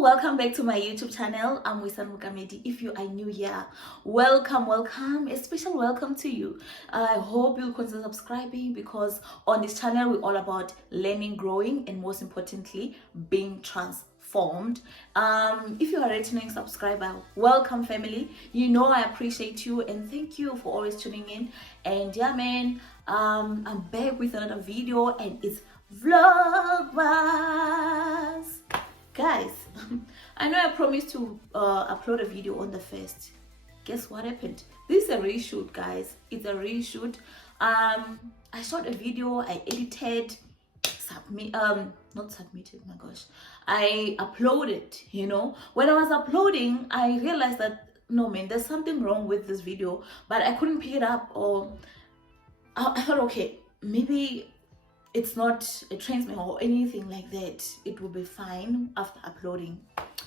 welcome back to my YouTube channel. I'm Wisan Mukamedi. If you are new here, welcome, a special welcome to you. I hope you'll consider subscribing because on this channel we're all about learning, growing, and most importantly being transformed. If you are a returning subscriber, welcome family. You know I appreciate you and thank you for always tuning in. And yeah man, I'm back with another video and it's Vlogmas. Guys, I know I promised to upload a video on the 1st. Guess what happened? This is a reshoot, guys. It's a reshoot. I shot a video, I edited, not submitted, my gosh. I uploaded, you know. When I was uploading, I realized that no man, there's something wrong with this video, but I couldn't pick it up, or I thought, okay, maybe it's not a transmission or anything like that. It will be fine after uploading.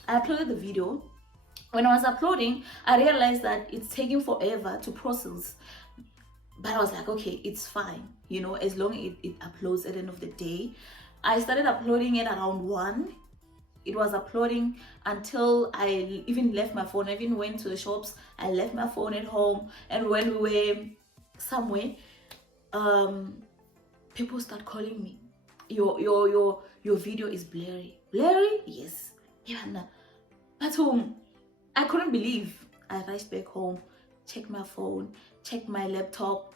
I uploaded the video. When I was uploading, I realized that it's taking forever to process. But I was like, okay, it's fine, you know, as long as it uploads at the end of the day. I started uploading it around 1. It was uploading until I even left my phone. I even went to the shops. I left my phone at home. And when we were somewhere, people start calling me, your video is blurry. Blurry? Yes. Yeah, nah. But I couldn't believe. I rushed back home, checked my phone, checked my laptop.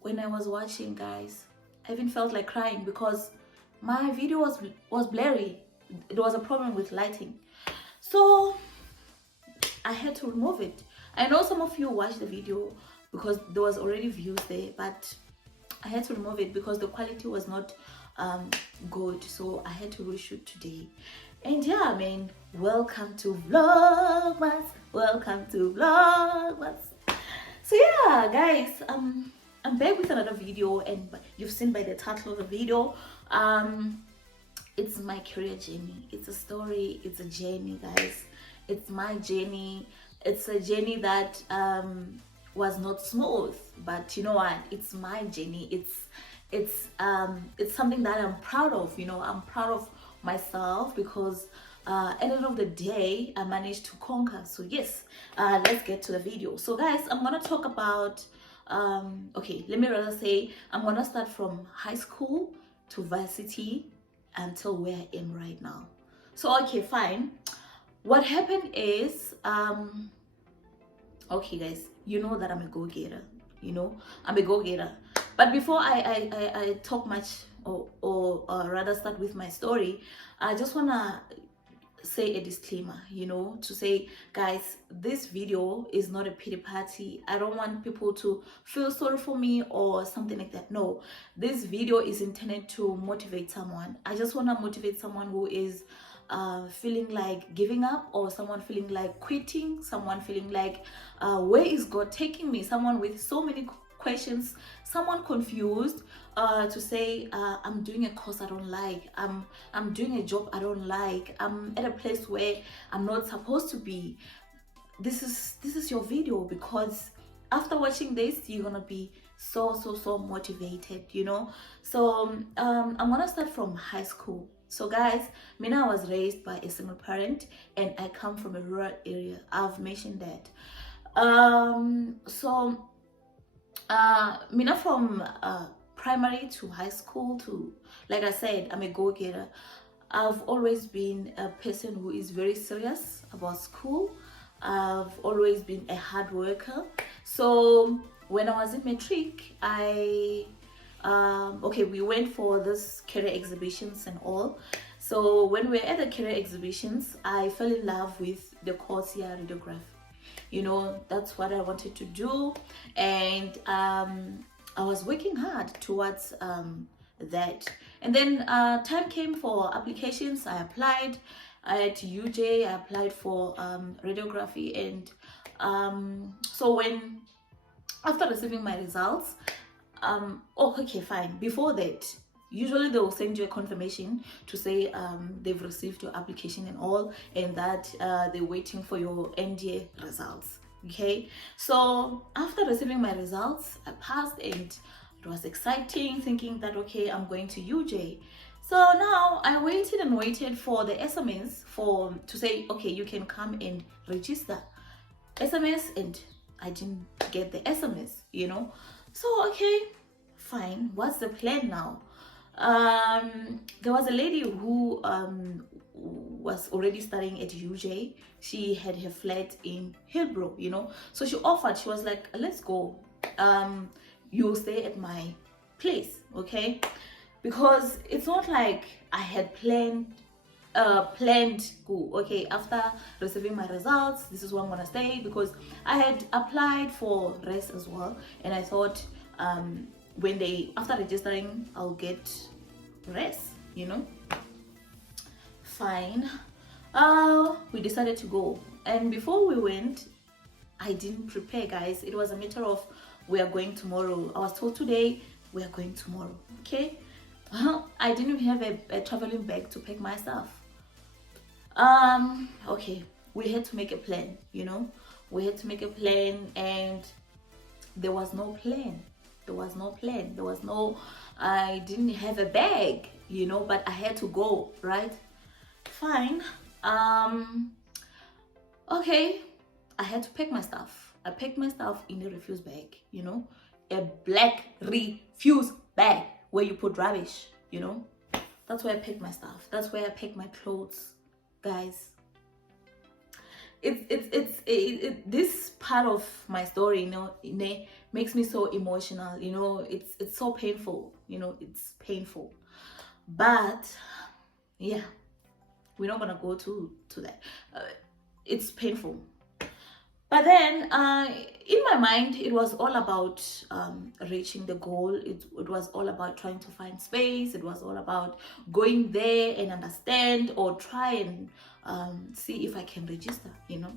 When I was watching, guys, I even felt like crying because my video was blurry. There was a problem with lighting. So I had to remove it. I know some of you watched the video because there was already views there, but I had to remove it because the quality was not good, so I had to reshoot today. And yeah man, welcome to Vlogmas. So yeah guys, I'm back with another video, and you've seen by the title of the video, it's my career journey. It's a story, it's a journey, guys. It's my journey. It's a journey that was not smooth, but you know what, it's my journey. It's something that I'm proud of. You know, I'm proud of myself because at the end of the day I managed to conquer. So yes, let's get to the video. So guys, I'm gonna talk about okay, let me rather say I'm gonna start from high school to varsity until where I am right now. So okay, fine. What happened is okay guys, you know that I'm a go-getter. You know, I'm a go-getter. But before I talk much, or rather start with my story, I just wanna say a disclaimer, you know, to say guys, this video is not a pity party. I don't want people to feel sorry for me or something like that. No, this video is intended to motivate someone. I just want to motivate someone who is feeling like giving up, or someone feeling like quitting, someone feeling like where is God taking me, someone with so many questions, someone confused, to say I'm doing a course I don't like, I'm doing a job I don't like, I'm at a place where I'm not supposed to be. This is your video, because after watching this you're gonna be so motivated, you know. So I'm gonna start from high school. So guys, Mina was raised by a single parent and I come from a rural area. I've mentioned that. So Mina, from primary to high school to, like I said, I'm a go-getter. I've always been a person who is very serious about school. I've always been a hard worker. So when I was in matric, okay, we went for this career exhibitions and all. So when we were at the career exhibitions, I fell in love with the course here, radiography. You know, that's what I wanted to do, and I was working hard towards that. And then time came for applications. I applied at UJ. I applied for radiography, and so when after receiving my results, oh okay fine, before that usually they will send you a confirmation to say they've received your application and all, and that they're waiting for your end year results. Okay, so after receiving my results, I passed and it was exciting, thinking that okay, I'm going to UJ. So now I waited and waited for the SMS to say, okay, you can come and register. SMS, and I didn't get the SMS, you know. So okay, fine. What's the plan now? There was a lady who was already studying at UJ. She had her flat in Hillbrow, you know. So she offered. She was like, "Let's go. You'll stay at my place, okay?" Because it's not like I had planned school. Okay, after receiving my results, this is where I'm gonna stay, because I had applied for rest as well, and I thought when they after registering I'll get rest, you know. Fine. We decided to go, and before we went, I didn't prepare, guys. It was a matter of, we are going tomorrow. I was told today, we are going tomorrow, okay. I didn't even have a traveling bag to pack my stuff. Okay, we had to make a plan, you know. We had to make a plan, and there was no plan. I didn't have a bag, you know, but I had to go, right? Fine. Okay, I had to pack my stuff. I packed my stuff in a refuse bag, you know, a black refuse bag where you put rubbish, you know. That's where I packed my stuff. That's where I packed my clothes, guys. This part of my story, you know, it makes me so emotional, you know. It's so painful, you know. It's painful, but yeah, we're not gonna go to that. It's painful, but then in my mind, it was all about reaching the goal. It was all about trying to find space. It was all about going there and understand, or try and see if I can register, you know.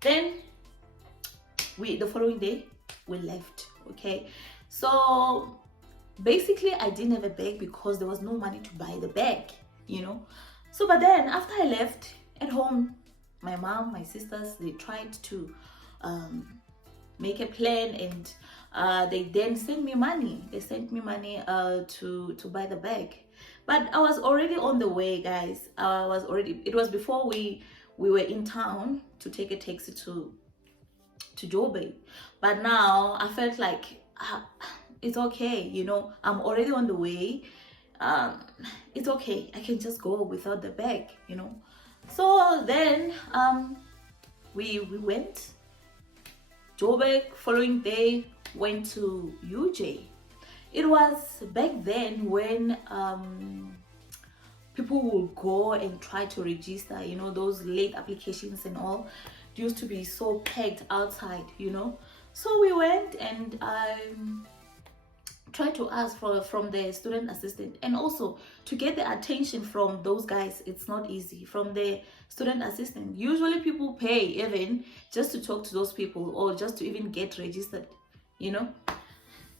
Then the following day we left, okay. So basically I didn't have a bag because there was no money to buy the bag, you know. So but then after I left, at home, my mom, my sisters, they tried to make a plan, and they then sent me money. They sent me money to buy the bag, but I was already on the way, guys. It was before we were in town to take a taxi to Joburg. But now I felt like it's okay, you know. I'm already on the way. It's okay, I can just go without the bag, you know. So then we went Joburg. Following day went to UJ. It was back then when people will go and try to register, you know, those late applications and all used to be so packed outside, you know. So we went, and I tried to ask from the student assistant, and also to get the attention from those guys. It's not easy. From the student assistant, usually people pay even just to talk to those people, or just to even get registered, you know.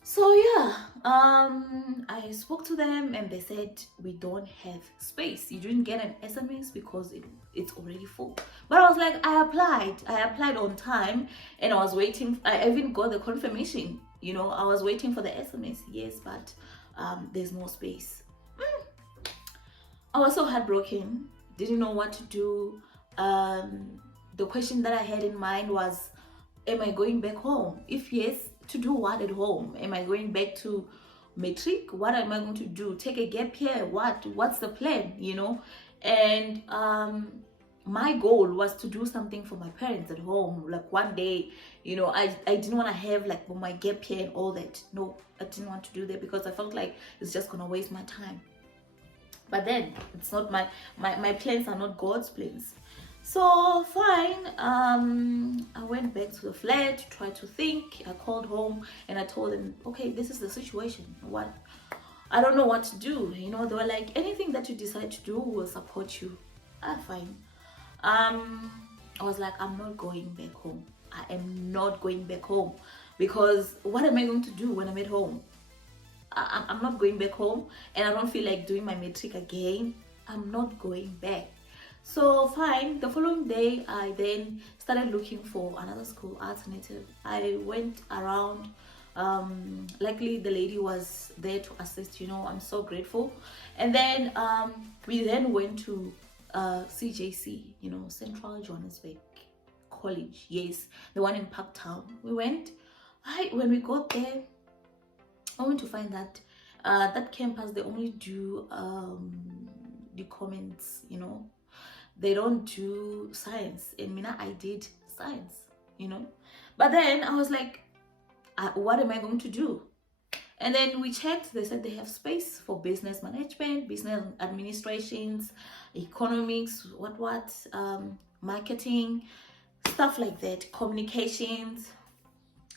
So yeah, I spoke to them, and they said, we don't have space. You didn't get an SMS because it's already full. But I was like, I applied on time, and I was waiting. I even got the confirmation, you know. I was waiting for the SMS. Yes, but there's no space. I was so heartbroken, didn't know what to do. The question that I had in mind was, am I going back home? If yes, to do what at home? Am I going back to matric? What am I going to do? Take a gap year? What's the plan, you know? And my goal was to do something for my parents at home, like one day, you know. I didn't want to have like my gap year and all that. No, I didn't want to do that, because I felt like it's just gonna waste my time. But then it's not my plans are not God's plans. So fine, I went back to the flat to try to think. I called home and I told them, okay, this is the situation. I don't know what to do, you know. They were like, anything that you decide to do, will support you. Fine. I was like, I'm not going back home. I am not going back home, because what am I going to do when I'm at home? I'm not going back home, and I don't feel like doing my matric again. I'm not going back. So fine, the following day I then started looking for another school alternative. I went around Luckily the lady was there to assist, I'm so grateful. And then we then went to CJC, Central Johannesburg College. Yes, the one in Parktown. We went. When we got there, I went to find that that campus, they only do the comments, they don't do science. And Mina, I did science, but then I was like, what am I going to do? And then we checked, they said they have space for business management, business administrations, economics, marketing, stuff like that, communications.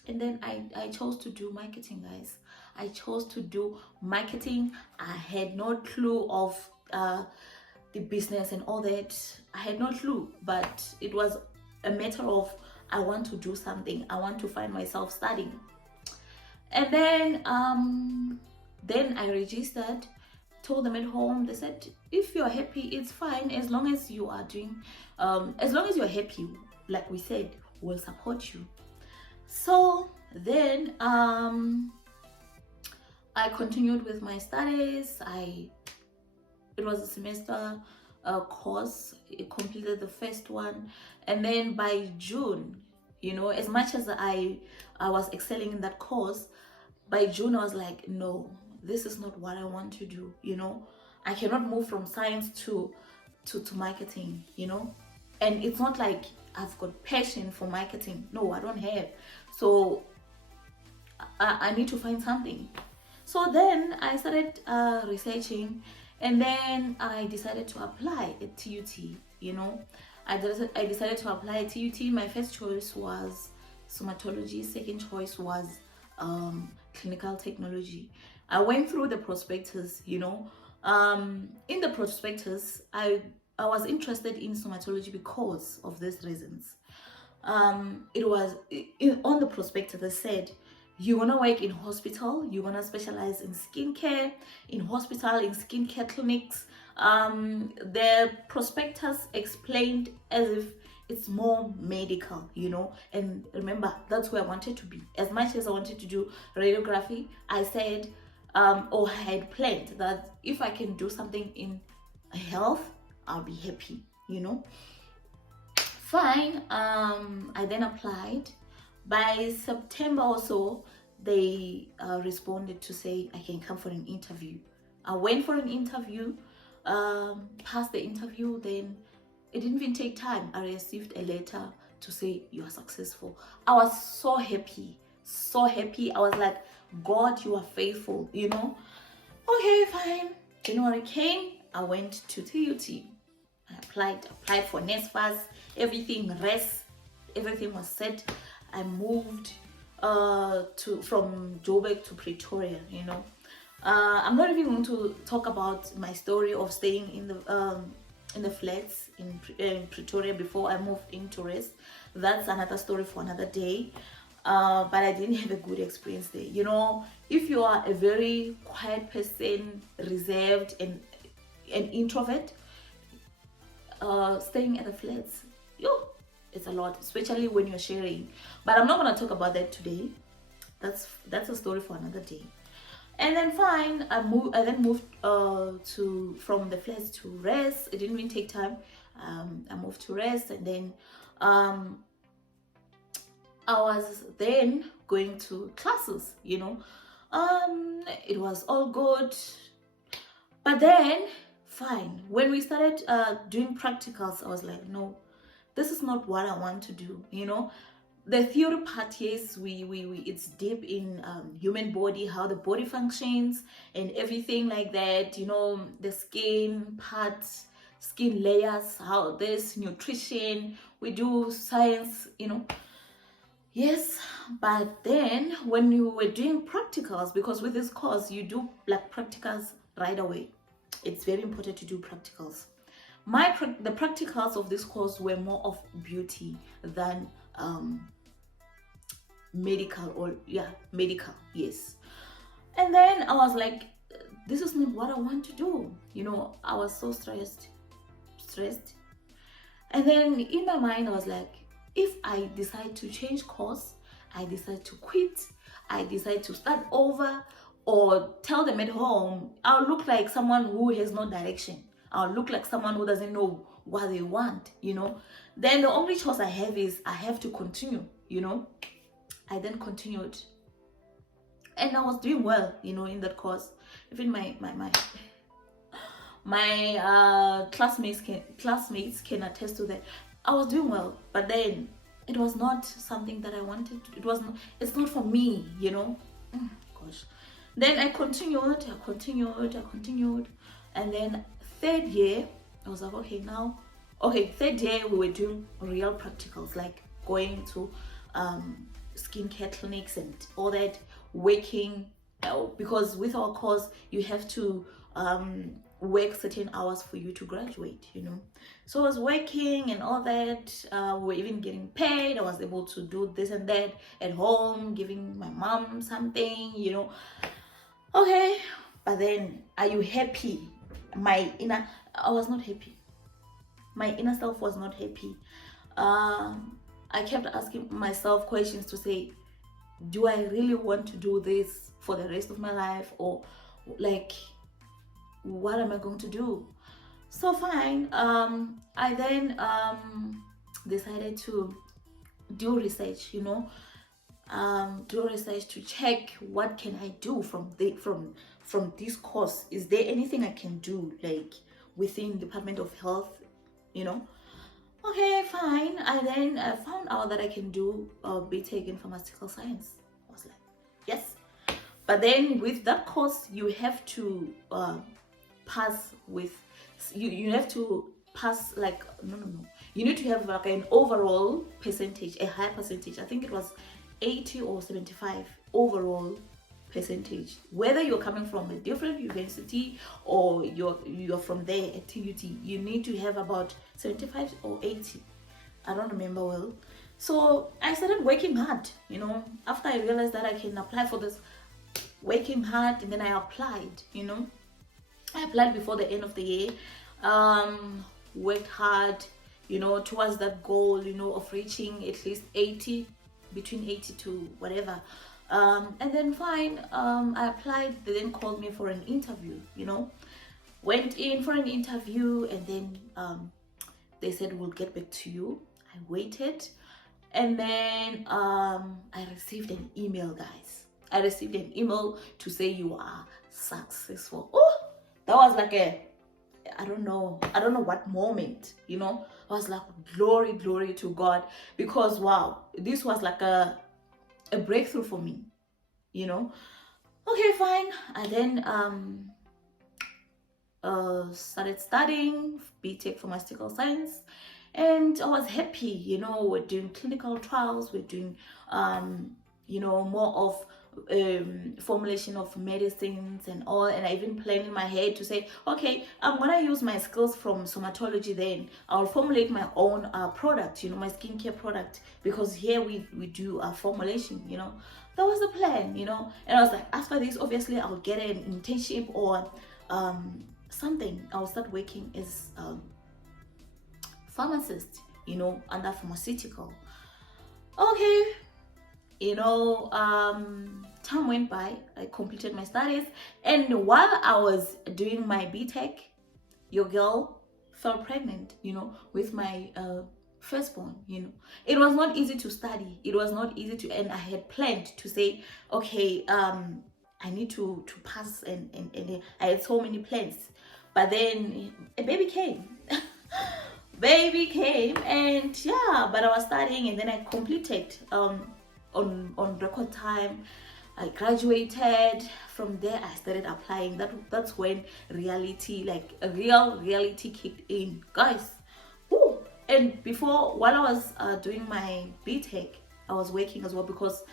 And then I chose to do marketing, guys. I chose to do marketing. I had no clue of the business and all that. I had no clue, but it was a matter of, I want to do something. I want to find myself studying. And then I registered, told them at home. They said, if you're happy, it's fine. As long as you are doing, as long as you're happy, like we said, we'll support you. So then I continued with my studies. It was a semester course. I completed the first one, and then by June, as much as I was excelling in that course, by June I was like, no, this is not what I want to do. I cannot move from science to marketing. And it's not like I've got passion for marketing. No, I don't have. So I need to find something. So then I started researching, and then I decided to apply at TUT. I decided to apply at TUT. My first choice was somatology. Second choice was clinical technology. I went through the prospectus. In the prospectus, I was interested in somatology because of these reasons. It was on the prospectus that said, you want to work in hospital, you want to specialize in skincare, in hospital, in skincare clinics. The prospectus explained as if it's more medical, and remember, that's where I wanted to be. As much as I wanted to do radiography, I said, or I had planned that if I can do something in health, I'll be happy, Fine. I then applied. By September or so, they responded to say I can come for an interview. I went for an interview, passed the interview. Then it didn't even take time. I received a letter to say you are successful. I was so happy, so happy. I was like, God, you are faithful, Okay, fine. January came. I went to TUT. I applied for NSFAS, everything was set. I moved from Joburg to Pretoria. I'm not even going to talk about my story of staying in the flats in Pretoria before I moved into Rest. That's another story for another day. But I didn't have a good experience there. If you are a very quiet person, reserved and an introvert, staying at the flats, it's a lot, especially when you're sharing. But I'm not going to talk about that today. That's a story for another day. And then fine, I then moved from the flats to Rest. It didn't even take time. I moved to Rest, and then I was then going to classes. It was all good. But then fine, when we started doing practicals, I was like, no, this is not what I want to do. The theory part, yes, we it's deep in human body, how the body functions and everything like that. The skin parts, skin layers, how this nutrition. We do science, Yes, but then when you were doing practicals, because with this course you do like practicals right away. It's very important to do practicals. The practicals of this course were more of beauty than medical, yes. And then I was like, this is not what I want to do. I was so stressed. And then in my mind I was like, if I decide to change course, I decide to quit, I decide to start over or tell them at home, I'll look like someone who has no direction. I'll look like someone who doesn't know what they want, Then the only choice I have is I have to continue, I then continued. And I was doing well, in that course. Even my classmates can attest to that. I was doing well, but then it was not something that I wanted. It's not for me, Gosh. Then I continued, and then third year, I was like, third year we were doing real practicals, like going to skincare clinics and all that, working, because with our course, you have to work certain hours for you to graduate, So I was working and all that. We were even getting paid. I was able to do this and that at home, giving my mom something, Okay, but then, are you happy? I was not happy. My inner self was not happy. I kept asking myself questions to say, do I really want to do this for the rest of my life? Or like, what am I going to do? So fine, I then decided to do research, do research to check what can I do from this course. Is there anything I can do, like within Department of Health, Okay, fine. I then found out that I can do BTech in pharmaceutical science. I was like, yes. But then with that course, you have to pass with, you have to pass like, no. You need to have like an overall percentage, a high percentage. I think it was 80 or 75 overall percentage. Whether you're coming from a different university or you're from there at TUT, you need to have about 75 or 80. I don't remember well. So I started working hard, after I realized that I can apply for this, working hard, and then I applied, I applied before the end of the year, worked hard, towards that goal, of reaching at least 80, between 80 to whatever. And then fine, I applied. They then called me for an interview, went in for an interview, and then they said, we'll get back to you. I waited, and then I received an email, guys. I received an email to say you are successful. Oh, that was like I don't know what moment, I was like, glory to God, because wow, this was like a breakthrough for me, Okay, fine. I then started studying BTech Pharmaceutical Science, and I was happy, we're doing clinical trials, we're doing more of formulation of medicines and all, and I even planned in my head to say, okay, I'm gonna use my skills from somatology, then I'll formulate my own product, my skincare product, because here we do a formulation, that was the plan, and I was like, after this, obviously I'll get an internship or something. I'll start working as pharmacist, under pharmaceutical. Okay, time went by. I completed my studies, and while I was doing my BTech, your girl fell pregnant, with my firstborn. It was not easy to study. It was not easy to, and I had planned to say, okay, I need to pass, and I had so many plans, but then a baby came. Baby came, and yeah, but I was studying, and then I completed on record time. I graduated. From there, I started applying. That's when reality, like a real reality, kicked in, guys. Woo! And before, while I was doing my BTech, I was working as well, because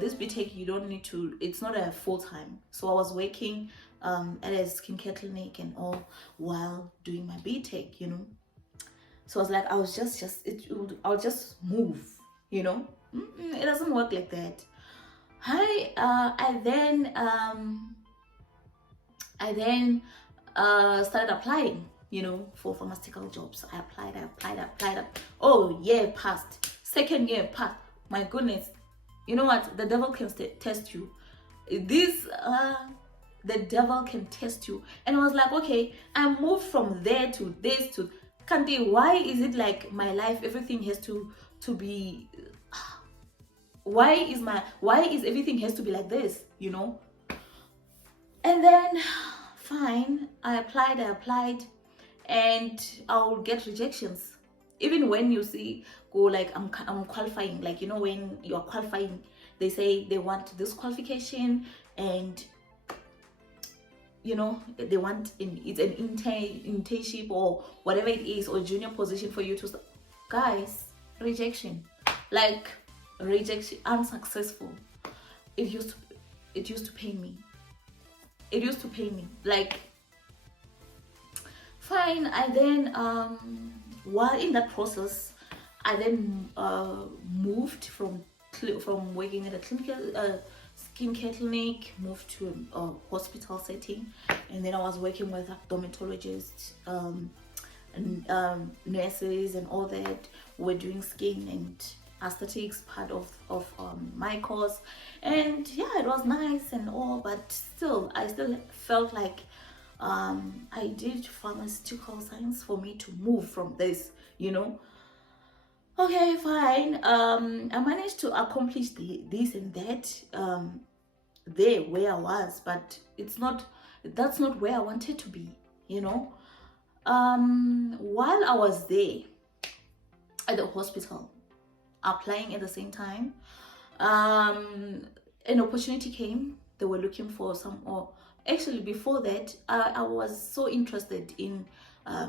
this BTech, you don't need to, it's not a full-time. So I was working at a skincare clinic and all while doing my BTech, So I was like, I'll just move, It doesn't work like that. I then started applying, for pharmaceutical jobs. I applied. Oh, year passed. Second year passed. My goodness, you know what, the devil can test you. This the devil can test you. And I was like, okay, I moved from there to this to Kanti. Why is it like my life, everything has to be, why is everything has to be like this, you know? And then fine, I applied, and I'll get rejections. Even when you see, go like, I'm qualifying, like, you know, when you're qualifying, they say they want this qualification, and you know, they want it's an internship or whatever it is, or junior position for you to, guys, rejection, like rejection, unsuccessful. It used to pain me. It used to pain me. Like, fine, I then while in that process, I then moved from working at a clinical skincare clinic, moved to a hospital setting, and then I was working with dermatologists, and nurses, and all that. We're doing skin and aesthetics part of my course, and yeah, it was nice and all, but still, I still felt like I did pharmaceutical science for me to move from this, you know. Okay, fine. I managed to accomplish this and that there where I was, but that's not where I wanted to be, you know. While I was there at the hospital, applying at the same time, an opportunity came. They were looking for some, or actually before that, I was so interested in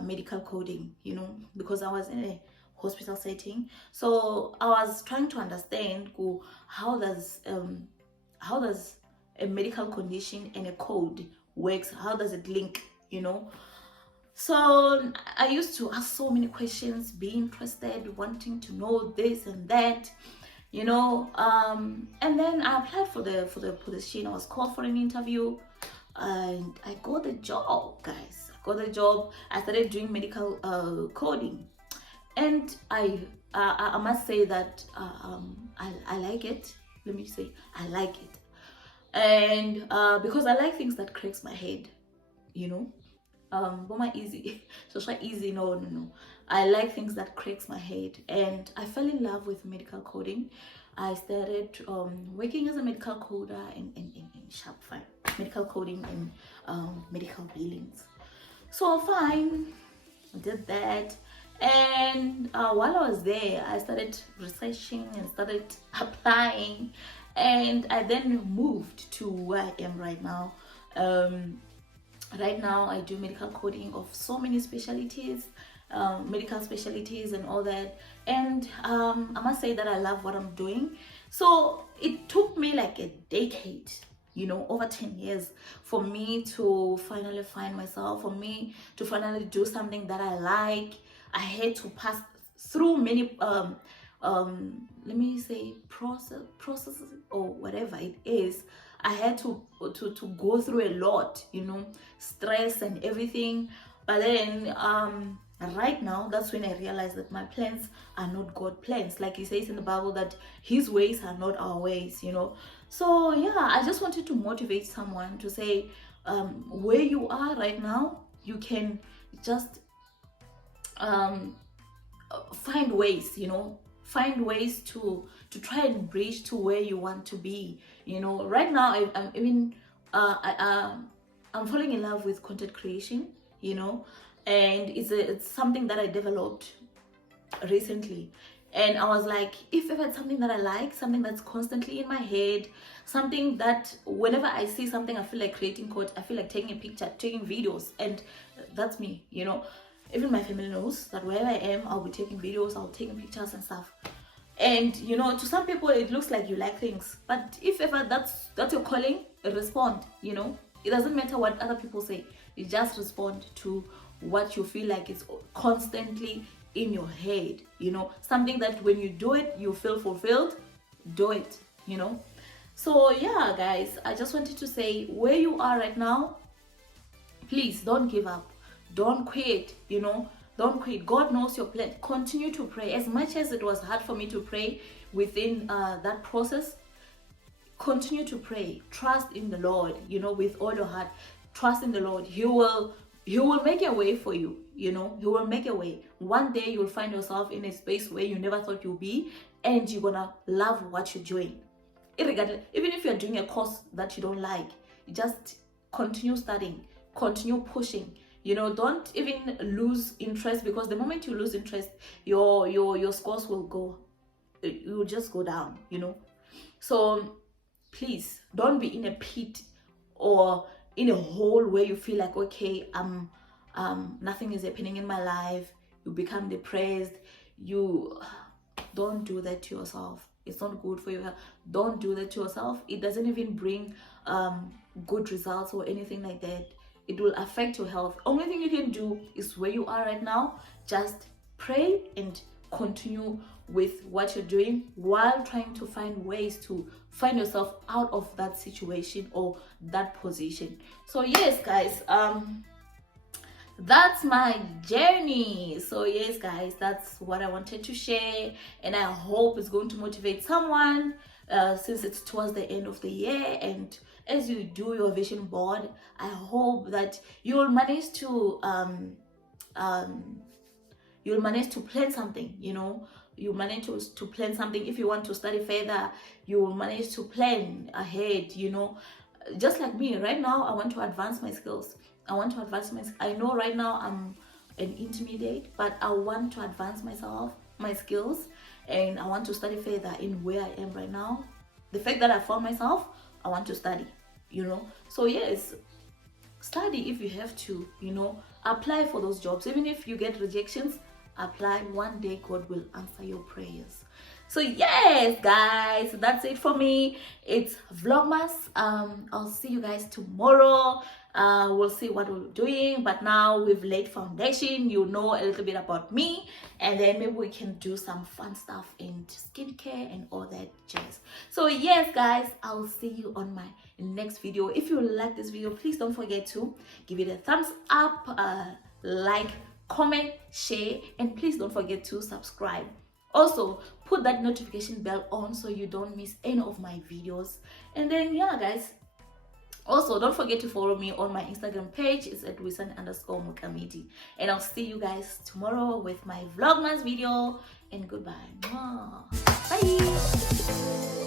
medical coding, you know, because I was in a hospital setting. So I was trying to understand how does a medical condition and a code works, how does it link, you know. So I used to ask so many questions, be interested, wanting to know this and that, you know. And then I applied for the position. I was called for an interview, and I got the job, guys. I got the job. I started doing medical coding, and I must say that I like it. Let me say I like it, and because I like things that cracks my head, you know. Boma easy, so easy. No. I like things that cracks my head, and I fell in love with medical coding. I started working as a medical coder in Shopify, medical coding and medical billings. So fine, I did that, and while I was there, I started researching and started applying, and I then moved to where I am right now. Right now, I do medical coding of so many specialties, medical specialties and all that. And I must say that I love what I'm doing. So it took me like a decade, you know, over 10 years for me to finally find myself, for me to finally do something that I like. I had to pass through many, let me say, processes or whatever it is. I had to go through a lot, you know, stress and everything. But then right now, that's when I realized that my plans are not God's plans. Like he says in the Bible that his ways are not our ways, you know. So yeah, I just wanted to motivate someone to say, where you are right now, you can just find ways, you know, find ways to try and bridge to where you want to be, you know. Right now, I'm falling in love with content creation, you know, and it's something that I developed recently. And I was like, if it's something that I like, something that's constantly in my head, something that whenever I see something, I feel like creating code, I feel like taking a picture, taking videos, and that's me, you know. Even my family knows that wherever I am, I'll be taking videos, I'll take pictures and stuff. And you know, to some people it looks like you like things, but if ever that's your calling, respond, you know. It doesn't matter what other people say, you just respond to what you feel like is constantly in your head, you know, something that when you do it you feel fulfilled. Do it, you know. So yeah, guys, I just wanted to say, where you are right now, please don't give up, don't quit, you know. Don't quit. God knows your plan. Continue to pray. As much as it was hard for me to pray within that process, continue to pray, trust in the Lord, you know, with all your heart. Trust in the Lord. He will make a way for you, you know. He will make a way. One day you'll find yourself in a space where you never thought you'll be, and you're gonna love what you're doing. Irregardless, even if you're doing a course that you don't like, just continue studying, continue pushing. You know, don't even lose interest, because the moment you lose interest, your scores will go, you will just go down, you know. So please don't be in a pit or in a hole where you feel like, okay, nothing is happening in my life. You become depressed. You don't do that to yourself. It's not good for you. Don't do that to yourself. It doesn't even bring good results or anything like that. It will affect your health. Only thing you can do is where you are right now, just pray and continue with what you're doing while trying to find ways to find yourself out of that situation or that position. So yes, guys, that's my journey. So yes, guys, that's what I wanted to share, and I hope it's going to motivate someone, since it's towards the end of the year. And as you do your vision board, I hope that you'll manage to plan something, you know. You manage to plan something. If you want to study further, you will manage to plan ahead, you know. Just like me right now, I want to advance my skills. I know right now I'm an intermediate, but I want to advance my skills, and I want to study further in where I am right now. The fact that I found myself, I want to study, you know. So yes, study if you have to, you know. Apply for those jobs. Even if you get rejections, apply. One day God will answer your prayers. So yes, guys, that's it for me. It's Vlogmas. I'll see you guys tomorrow. We'll see what we're doing, but now we've laid foundation. You know a little bit about me, and then maybe we can do some fun stuff in skincare and all that jazz. So yes, guys, I'll see you on my next video. If you like this video, please don't forget to give it a thumbs up, like, comment, share, and please don't forget to subscribe. Also, put that notification bell on so you don't miss any of my videos. And then yeah, guys, also don't forget to follow me on my Instagram page. It's at Wisani_Mukamiti. And I'll see you guys tomorrow with my Vlogmas video. And goodbye. Bye.